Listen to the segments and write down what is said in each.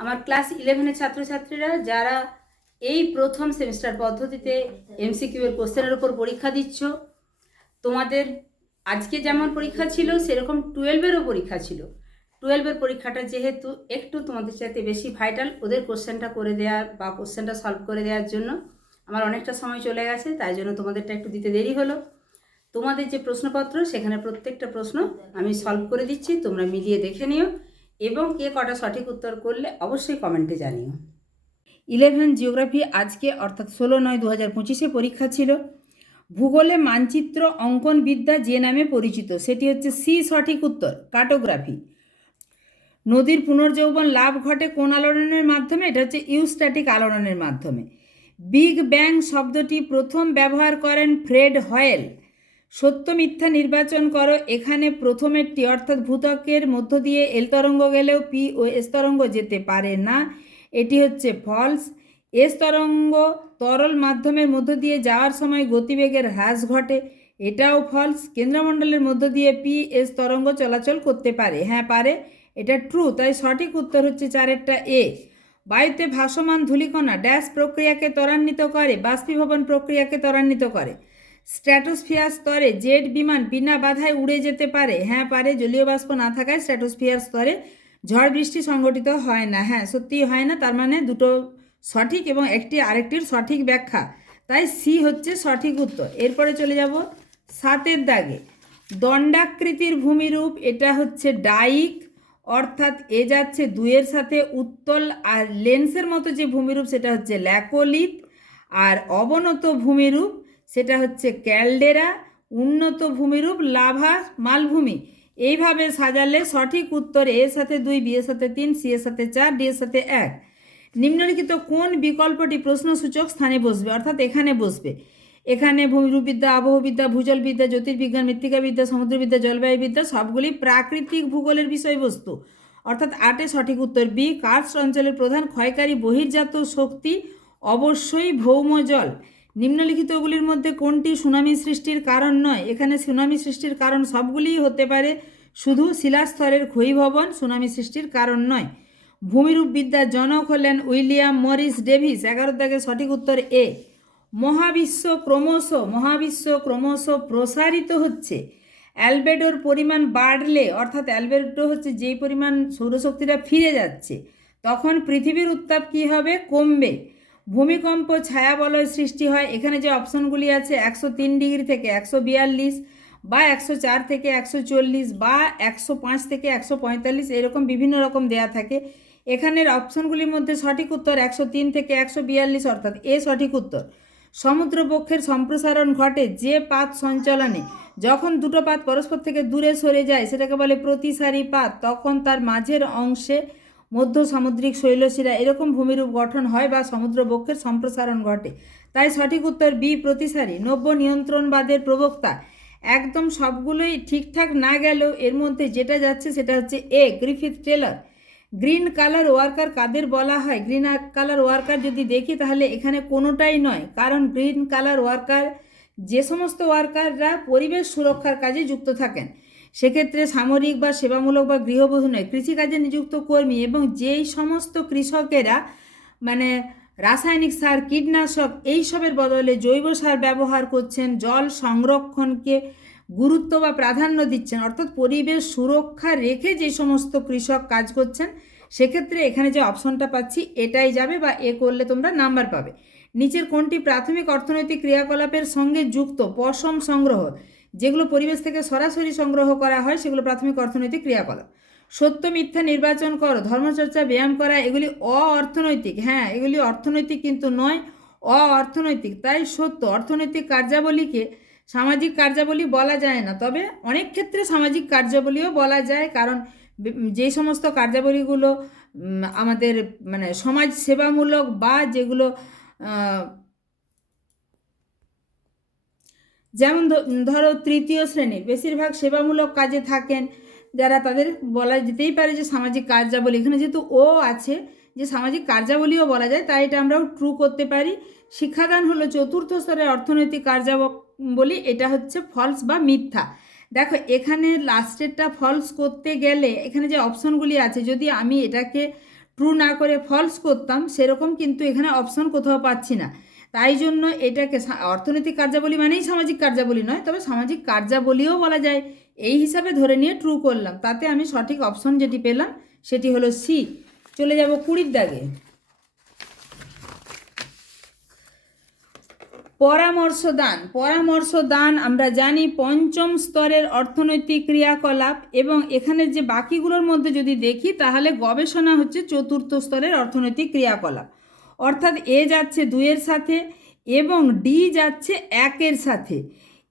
আমার ক্লাস ইলেভেনের ছাত্রছাত্রীরা যারা এই প্রথম সেমিস্টার পদ্ধতিতে এমসিকিউ এর কোশ্চেনের উপর পরীক্ষা দিচ্ছ, তোমাদের আজকে যেমন পরীক্ষা ছিল, সেরকম টুয়েলভেরও পরীক্ষা ছিল। টুয়েলভের পরীক্ষাটা যেহেতু একটু তোমাদের চাইতে বেশি ভাইটাল ওদের কোশ্চেনটা করে দেওয়ার বা কোশ্চেনটা সলভ করে দেওয়ার জন্য আমার অনেকটা সময় চলে গেছে, তাই জন্য তোমাদেরটা একটু দিতে দেরি হলো। তোমাদের যে প্রশ্নপত্র, সেখানে প্রত্যেকটা প্রশ্ন আমি সলভ করে দিচ্ছি, তোমরা মিলিয়ে দেখে নিও। এবং কে কটা সঠিক উত্তর করলে অবশ্যই কমেন্টে জানিও। ইলেভেন জিওগ্রাফি আজকে অর্থাৎ ষোলো নয় দু হাজার পঁচিশে পরীক্ষা ছিল। ভূগোলে মানচিত্র অঙ্কন বিদ্যা যে নামে পরিচিত, সেটি হচ্ছে সি সঠিক উত্তর কার্টোগ্রাফি নদীর পুনর্যৌবন লাভ ঘটে কোন আলোড়নের মাধ্যমে? এটা হচ্ছে ইউস্ট্যাটিক আলোড়নের মাধ্যমে। বিগ ব্যাং শব্দটি প্রথম ব্যবহার করেন ফ্রেড হয়েল। সত্য মিথ্যা নির্বাচন করো। এখানে প্রথমেরটি, অর্থাৎ ভূতকের মধ্য দিয়ে এল তরঙ্গ গেলেও পি ও এস তরঙ্গ যেতে পারে না। এটি হচ্ছে ফলস এস তরঙ্গ তরল মাধ্যমের মধ্য দিয়ে যাওয়ার সময় গতিবেগের হ্রাস ঘটে। এটাও ফলস কেন্দ্রমণ্ডলের মধ্য দিয়ে পি এস তরঙ্গ চলাচল করতে পারে। হ্যাঁ পারে। এটা ট্রু তাই সঠিক উত্তর হচ্ছে চারেরটা এ বায়ুতে ভাসমান ধূলিকণা ড্যাশ প্রক্রিয়াকে ত্বরান্বিত করে, বাষ্পীভবন প্রক্রিয়াকে ত্বরান্বিত করে। স্ট্র্যাটোস্ফিয়ার স্তরে জেট বিমান বিনা বাধায় উড়ে যেতে পারে। হ্যাঁ পারে, জলীয় বাষ্প না থাকায় স্ট্র্যাটোস্ফিয়ার স্তরে ঝড় বৃষ্টি সংঘটিত হয় না। হ্যাঁ সত্যিই হয় না, তার মানে দুটো সঠিক এবং একটি আরেকটির সঠিক ব্যাখ্যা। তাই সি হচ্ছে সঠিক উত্তর। এরপরে চলে যাব সাতের দাগে। দণ্ডাকৃতির ভূমিরূপ, এটা হচ্ছে ডাইক, অর্থাৎ এ যাচ্ছে দুইয়ের সাথে উত্তল আর লেন্সের মতো যে ভূমিরূপ, সেটা হচ্ছে ল্যাকোলিথ। আর অবনত ভূমিরূপ সেটা হচ্ছে ক্যালডেরা উন্নত ভূমিরূপ লাভা মালভূমি। এইভাবে সাজালে সঠিক উত্তর এর সাথে দুই, বি এর সাথে তিন, সি এর সাথে চার, ডি এর সাথে এক। নিম্নলিখিত কোন বিকল্পটি প্রশ্নসূচক স্থানে বসবে? অর্থাৎ এখানে বসবে। এখানে ভূমিরূপবিদ্যা, আবহবিদ্যা, ভূজলবিদ্যা, জ্যোতির্বিজ্ঞান, মৃত্তিকাবিদ্যা, সমুদ্রবিদ্যা, জলবায়ুবিদ্যা, সবগুলি প্রাকৃতিক ভূগোলের বিষয়বস্তু অর্থাৎ আটে সঠিক উত্তর বি কার্স্ট অঞ্চলের প্রধান ক্ষয়কারী বহির্জাত শক্তি অবশ্যই ভৌম জল নিম্নলিখিতগুলির মধ্যে কোনটি সুনামি সৃষ্টির কারণ নয়? এখানে সুনামি সৃষ্টির কারণ সবগুলিই হতে পারে। শুধু শিলাস্তরের ক্ষয়ীভবন সুনামি সৃষ্টির কারণ নয়। ভূমিরূপ বিদ্যার জনক হলেন উইলিয়াম মরিস ডেভিস। এগারো দাগে সঠিক উত্তর এ। মহাবিশ্ব ক্রমশ মহাবিশ্ব ক্রমশ প্রসারিত হচ্ছে। অ্যালবেডোর পরিমাণ বাড়লে, অর্থাৎ অ্যালবেডো হচ্ছে যেই পরিমাণ সৌরশক্তিটা ফিরে যাচ্ছে, তখন পৃথিবীর উত্তাপ কী হবে? কমবে। ভূমিকম্প, ছায়াবলয় সৃষ্টি হয়। এখানে যে অপশনগুলি আছে, একশো তিন ডিগ্রি থেকে একশো বিয়াল্লিশ বা একশো চার থেকে একশো চল্লিশ বা একশো পাঁচ থেকে একশো পঁয়তাল্লিশ এরকম বিভিন্ন রকম দেয়া থাকে। এখানের অপশনগুলির মধ্যে সঠিক উত্তর একশো তিন থেকে একশো বিয়াল্লিশ অর্থাৎ এ সঠিক উত্তর। সমুদ্রবক্ষের সম্প্রসারণ ঘটে যে পাত সঞ্চালনে। যখন দুটো পাত পরস্পর থেকে দূরে সরে যায়, সেটাকে বলে প্রতিসারী পাত। তখন তার মাঝের অংশে মধ্য সামুদ্রিক শৈলশিরা এরকম ভূমিরূপ গঠন হয় বা সমুদ্রবক্ষের সম্প্রসারণ ঘটে। তাই সঠিক উত্তর বি, প্রতিসারী। নব্য নিয়ন্ত্রণবাদের প্রবক্তা। একদম সবগুলোই ঠিকঠাক না গেলেও এর মধ্যে যেটা যাচ্ছে সেটা হচ্ছে এ, Griffith Taylor. Green colour worker কাদের বলা হয়? গ্রিন কালার ওয়ার্কার যদি দেখি তাহলে এখানে কোনোটাই নয়। কারণ গ্রিন কালার ওয়ার্কার, যে সমস্ত ওয়ার্কাররা পরিবেশ সুরক্ষার কাজে যুক্ত থাকেন। সেক্ষেত্রে সামরিক বা সেবামূলক বা গৃহবধূ নয়, কৃষিকাজে নিযুক্ত কর্মী এবং যেই সমস্ত কৃষকেরা মানে রাসায়নিক সার, কীটনাশক এইসবের বদলে জৈব সার ব্যবহার করছেন, জল সংরক্ষণকে গুরুত্ব বা প্রাধান্য দিচ্ছেন, অর্থাৎ পরিবেশ সুরক্ষা রেখে যে সমস্ত কৃষক কাজ করছেন, সেক্ষেত্রে এখানে যে অপশনটা পাচ্ছি, এটাই যাবে বা এ করলে তোমরা নাম্বার পাবে। নিচের কোনটি প্রাথমিক অর্থনৈতিক ক্রিয়াকলাপের সঙ্গে যুক্ত? পশম সংগ্রহ। যেগুলো পরিবেশ থেকে সরাসরি সংগ্রহ করা হয়, সেগুলো প্রাথমিক অর্থনৈতিক ক্রিয়াকলাপ। সত্য, মিথ্যা নির্বাচন করো, ধর্মচর্চা, ব্যায়াম করা, এগুলি অ-অর্থনৈতিক হ্যাঁ এগুলি অর্থনৈতিক কিন্তু নয়, অ-অর্থনৈতিক। তাই সত্য, অর্থনৈতিক কার্যাবলীকে সামাজিক কার্যাবলী বলা যায় না। তবে অনেক ক্ষেত্রে সামাজিক কার্যাবলীও বলা যায়, কারণ যে সমস্ত কার্যাবলীগুলো আমাদের মানে সমাজ সেবামূলক বা যেগুলো যেমন ধরো তৃতীয় শ্রেণির বেশিরভাগ সেবামূলক কাজে থাকেন যারা তাদের বলা যেতেই পারে যে সামাজিক কার্যাবলী। এখানে যেহেতু ও আছে, যে সামাজিক কার্যাবলীও বলা যায়, তাই এটা আমরাও ট্রু করতে পারি। শিক্ষাদান হলো চতুর্থ স্তরের অর্থনৈতিক কার্যাবলী, এটা হচ্ছে ফলস বা মিথ্যা। দেখো, এখানে লাস্টেরটা ফলস করতে গেলে এখানে যে অপশনগুলি আছে, যদি আমি এটাকে ট্রু না করে ফলস করতাম, সেরকম কিন্তু এখানে অপশন কোথাও পাচ্ছি না। তাই জন্য এটাকে অর্থনৈতিক কার্যাবলী মানেই সামাজিক কার্যাবলী নয়, তবে সামাজিক কার্যাবলীও বলা যায়। এই হিসাবে ধরে নিয়ে ট্রু করলাম। তাতে আমি সঠিক অপশন যেটি পেলাম, সেটি হলো সি চলে যাব কুড়ির দাগে। পরামর্শ দান পরামর্শ দান আমরা জানি পঞ্চম স্তরের অর্থনৈতিক ক্রিয়াকলাপ এবং এখানে যে বাকিগুলোর মধ্যে যদি দেখি, তাহলে গবেষণা হচ্ছে চতুর্থ স্তরের অর্থনৈতিক ক্রিয়াকলাপ। অর্থাৎ এ যাচ্ছে দুইয়ের সাথে এবং ডি যাচ্ছে একের সাথে।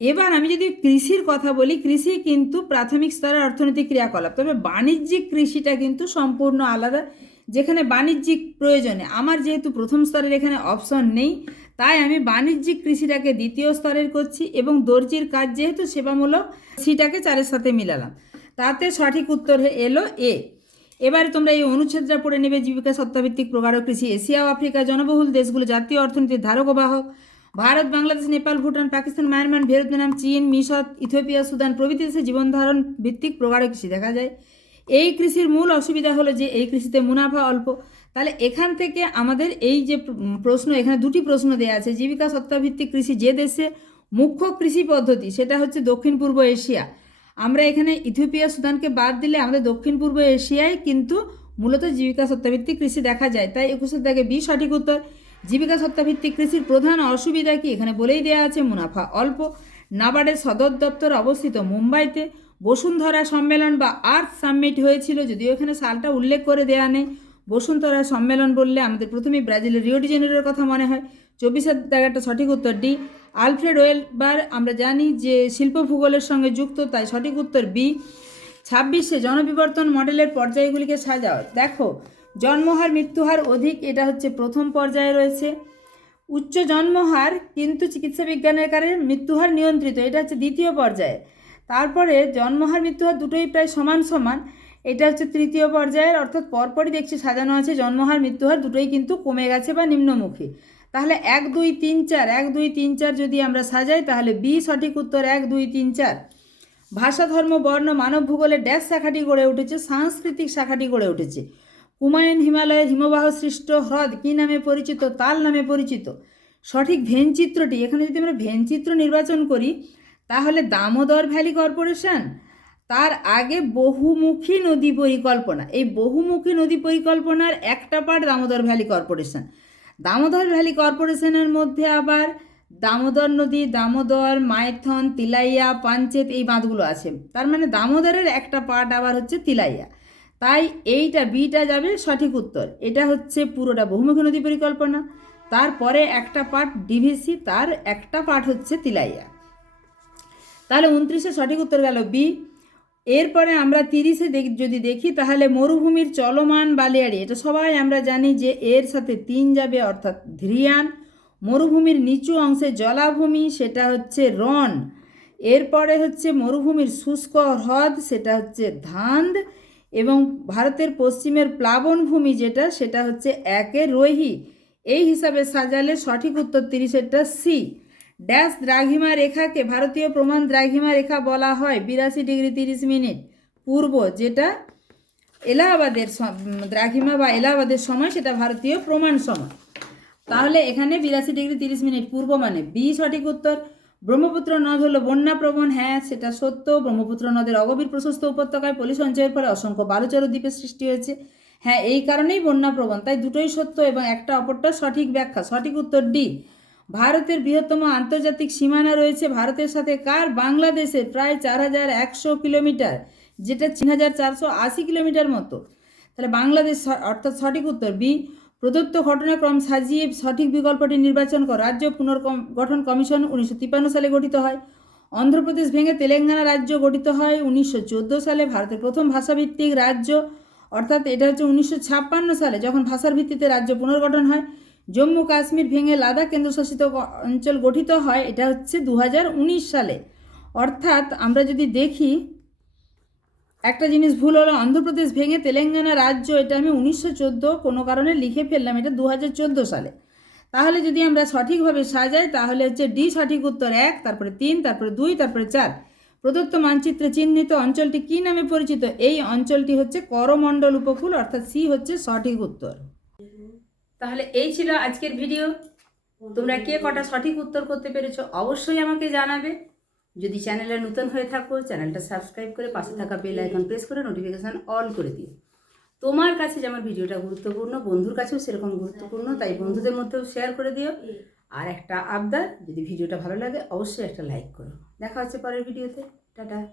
এবার আমি যদি কৃষির কথা বলি, কৃষি কিন্তু প্রাথমিক স্তরের অর্থনৈতিক ক্রিয়াকলাপ। তবে বাণিজ্যিক কৃষিটা কিন্তু সম্পূর্ণ আলাদা। যেখানে বাণিজ্যিক প্রয়োজনে, আমার যেহেতু প্রথম স্তরের এখানে অপশন নেই, তাই আমি বাণিজ্যিক কৃষিটাকে দ্বিতীয় স্তরের করছি এবং দর্জির কাজ যেহেতু সেবামূলক, সেটাকে চারের সাথে মিলালাম। তাতে সঠিক উত্তর এলো এ। এবারে তোমরা এই অনুচ্ছেদটা পড়ে নেবে জীবিকা সত্তাভিত্তিক প্রগাঢ় কৃষি, এশিয়া ও আফ্রিকা জনবহুল দেশগুলো জাতীয় অর্থনীতির ধারক বাহক। ভারত, বাংলাদেশ, নেপাল, ভুটান, পাকিস্তান, মায়ানমার, ভিয়েতনাম, চীন, মিশর, ইথিওপিয়া, সুদান প্রভৃতি দেশে জীবনধারণ ভিত্তিক প্রগাঢ় কৃষি দেখা যায়। এই কৃষির মূল অসুবিধা হলো যে এই কৃষিতে মুনাফা অল্প। তাহলে এখান থেকে আমাদের এই যে প্রশ্ন, এখানে দুটি প্রশ্ন দেওয়া আছে। জীবিকা সত্তাভিত্তিক কৃষি যে দেশে মুখ্য কৃষি পদ্ধতি, সেটা হচ্ছে দক্ষিণ পূর্ব এশিয়া। আমরা এখানে ইথিওপিয়া সুদানকে বাদ দিলে আমাদের দক্ষিণ পূর্ব এশিয়ায় কিন্তু মূলত জীবিকা সত্তাভিত্তিক কৃষি দেখা যায়। তাই একুশের দাগে বি সঠিক উত্তর। জীবিকা সত্তাভিত্তিক কৃষির প্রধান অসুবিধা কি? এখানে বলেই দেওয়া আছে মুনাফা। অল্প। নাবার্ডের সদর দপ্তর অবস্থিত মুম্বাইতে বসুন্ধরা সম্মেলন বা আর্থ সামিট হয়েছিল, যদিও এখানে সালটা উল্লেখ করে দেওয়া নেই। বসুন্ধরা সম্মেলন বললে আমাদের প্রথমেই ব্রাজিলের রিও ডি কথা মনে হয়। চব্বিশের জায়গাটা সঠিক উত্তর ডি। আলফ্রেড ওয়েলবার আমরা জানি যে শিল্প ভূগোলের সঙ্গে যুক্ত, তাই সঠিক উত্তর বি, ছাব্বিশে জনবিবর্তন মডেলের পর্যায়গুলিকে সাজাও। দেখো, জন্মহার, মৃত্যুহার অধিক, এটা হচ্ছে প্রথম পর্যায়ে রয়েছে। উচ্চ জন্মহার কিন্তু চিকিৎসা বিজ্ঞানের কারণে মৃত্যুহার নিয়ন্ত্রিত, এটা হচ্ছে দ্বিতীয় পর্যায়ে। তারপরে জন্মহার, মৃত্যুহার দুটোই প্রায় সমান সমান, এটা হচ্ছে তৃতীয় পর্যায়ের, অর্থাৎ পরপরই দেখছি সাজানো আছে, জন্মহার, মৃত্যুহার দুটোই কিন্তু কমে গেছে বা নিম্নমুখী। তাহলে এক, দুই, তিন, চার। এক, দুই, তিন, চার যদি আমরা সাজাই, তাহলে বি সঠিক উত্তর এক, দুই, তিন, চার। ভাষা, ধর্ম, বর্ণ, মানব ভূগোলের ড্যাশ শাখাটি গড়ে উঠেছে, সাংস্কৃতিক শাখাটি গড়ে উঠেছে। কুমায়ুন হিমালয়ের হিমবাহ সৃষ্ট হ্রদ কী নামে পরিচিত? তাল নামে পরিচিত। সঠিক ভেনচিত্রটি এখানে যদি আমরা ভেনচিত্র নির্বাচন করি, তাহলে দামোদর ভ্যালি কর্পোরেশন, তার আগে বহুমুখী নদী পরিকল্পনা। এই বহুমুখী নদী পরিকল্পনার একটা part Damodar Valley Corporation. Damodar Valley কর্পোরেশনের মধ্যে আবার দামোদর নদী, দামোদর, মাইথন, তিলাইয়া পাঞ্চেত এই বাঁধগুলো আছে। তার মানে দামোদরের একটা পার্ট আবার হচ্ছে তিলাইয়া। তাই এইটা বিটা যাবে সঠিক উত্তর। এটা হচ্ছে পুরোটা বহুমুখী নদী পরিকল্পনা। তারপরে একটা পার্ট ডিভিসি, তার একটা পার্ট হচ্ছে তিলাইয়া। তাহলে উনত্রিশে সঠিক উত্তর গেল বি। এরপরে আমরা তিরিশে যদি দেখি, তাহলে মরুভূমির চলমান বালিয়াড়ি, এটা সবাই আমরা জানি যে এর সাথে তিন যাবে, অর্থাৎ ধ্রিয়ান মরুভূমির নিচু অংশে জলাভূমি, সেটা হচ্ছে রন এরপরে হচ্ছে মরুভূমির শুষ্ক হ্রদ, সেটা হচ্ছে ধান্দ। এবং ভারতের পশ্চিমের প্লাবনভূমি যেটা, সেটা হচ্ছে একে রোহি। এই হিসাবে সাজালে সঠিক উত্তর তিরিশেরটা সি। ড্যাশ দ্রাঘিমা রেখাকে ভারতীয় প্রমাণ দ্রাঘিমা রেখা বলা হয় বিরাশি ডিগ্রি তিরিশ মিনিট পূর্ব, যেটা এলাহাবাদের দ্রাঘিমা বা এলাহাবাদের সময়, সেটা ভারতীয় প্রমাণ সময়। তাহলে এখানে বিরাশি ডিগ্রি তিরিশ মিনিট পূর্ব মানে বি সঠিক উত্তর। ব্রহ্মপুত্র নদ হলো বন্যাপ্রবণ হ্যাঁ সেটা সত্য। ব্রহ্মপুত্র নদের অগভীর প্রশস্ত উপত্যকায় পলি সঞ্চয়ের ফলে অসংখ্য বালুচর দ্বীপের সৃষ্টি হয়েছে। হ্যাঁ এই কারণেই বন্যাপ্রবণ তাই দুটোই সত্য এবং একটা অপরটা সঠিক ব্যাখ্যা। সঠিক উত্তর ডি। ভারতের বৃহত্তম আন্তর্জাতিক সীমানা রয়েছে ভারতের সাথে। কার? বাংলাদেশের প্রায় চার হাজার একশো কিলোমিটার, যেটা তিন হাজার চারশো আশি কিলোমিটার মতো। তাহলে বাংলাদেশ অর্থাৎ সঠিক উত্তর বি, প্রদত্ত ঘটনাক্রম সাজিয়ে সঠিক বিকল্পটি নির্বাচন কর। রাজ্য পুনর্গঠন কমিশন উনিশশো তিপ্পান্ন সালে গঠিত হয়। অন্ধ্রপ্রদেশ ভেঙে তেলেঙ্গানা রাজ্য গঠিত হয় উনিশশো চোদ্দ সালে। ভারতের প্রথম ভাষাভিত্তিক রাজ্য, অর্থাৎ এটা হচ্ছে উনিশশো ছাপ্পান্ন সালে, যখন ভাষার ভিত্তিতে রাজ্য পুনর্গঠন হয়। জম্মু কাশ্মীর ভেঙে লাদাখ কেন্দ্রশাসিত অঞ্চল গঠিত হয়, এটা হচ্ছে দু হাজার উনিশ সালে। অর্থাৎ আমরা যদি দেখি, একটা জিনিস ভুল হলো, অন্ধ্রপ্রদেশ ভেঙে তেলেঙ্গানা রাজ্য, এটা আমি উনিশশো চোদ্দ কোনো কারণে লিখে ফেললাম, এটা দু সালে। তাহলে যদি আমরা সঠিকভাবে সাজাই, তাহলে হচ্ছে ডি সঠিক উত্তর এক, তারপরে তিন, তারপরে দুই, তারপরে চার। প্রদত্ত মানচিত্রে চিহ্নিত অঞ্চলটি কি নামে পরিচিত? এই অঞ্চলটি হচ্ছে করমণ্ডল উপকূল, অর্থাৎ সি হচ্ছে সঠিক উত্তর। তাহলে এই ছিল আজকের ভিডিও। তোমরা কে কটা সঠিক উত্তর করতে পেরেছ অবশ্যই আমাকে জানাবে। যদি চ্যানেলে নতুন হয়ে থাকো, চ্যানেলটা সাবস্ক্রাইব করে পাশে থাকা বেল আইকন প্রেস করে নোটিফিকেশান অল করে দিও। তোমার কাছে যেমন ভিডিওটা গুরুত্বপূর্ণ, বন্ধুর কাছেও সেরকম গুরুত্বপূর্ণ, তাই বন্ধুদের মধ্যেও শেয়ার করে দিও। আর একটা আবদার যদি ভিডিওটা ভালো লাগে, অবশ্যই একটা লাইক করো। দেখা হচ্ছে পরের ভিডিওতে। টাটা।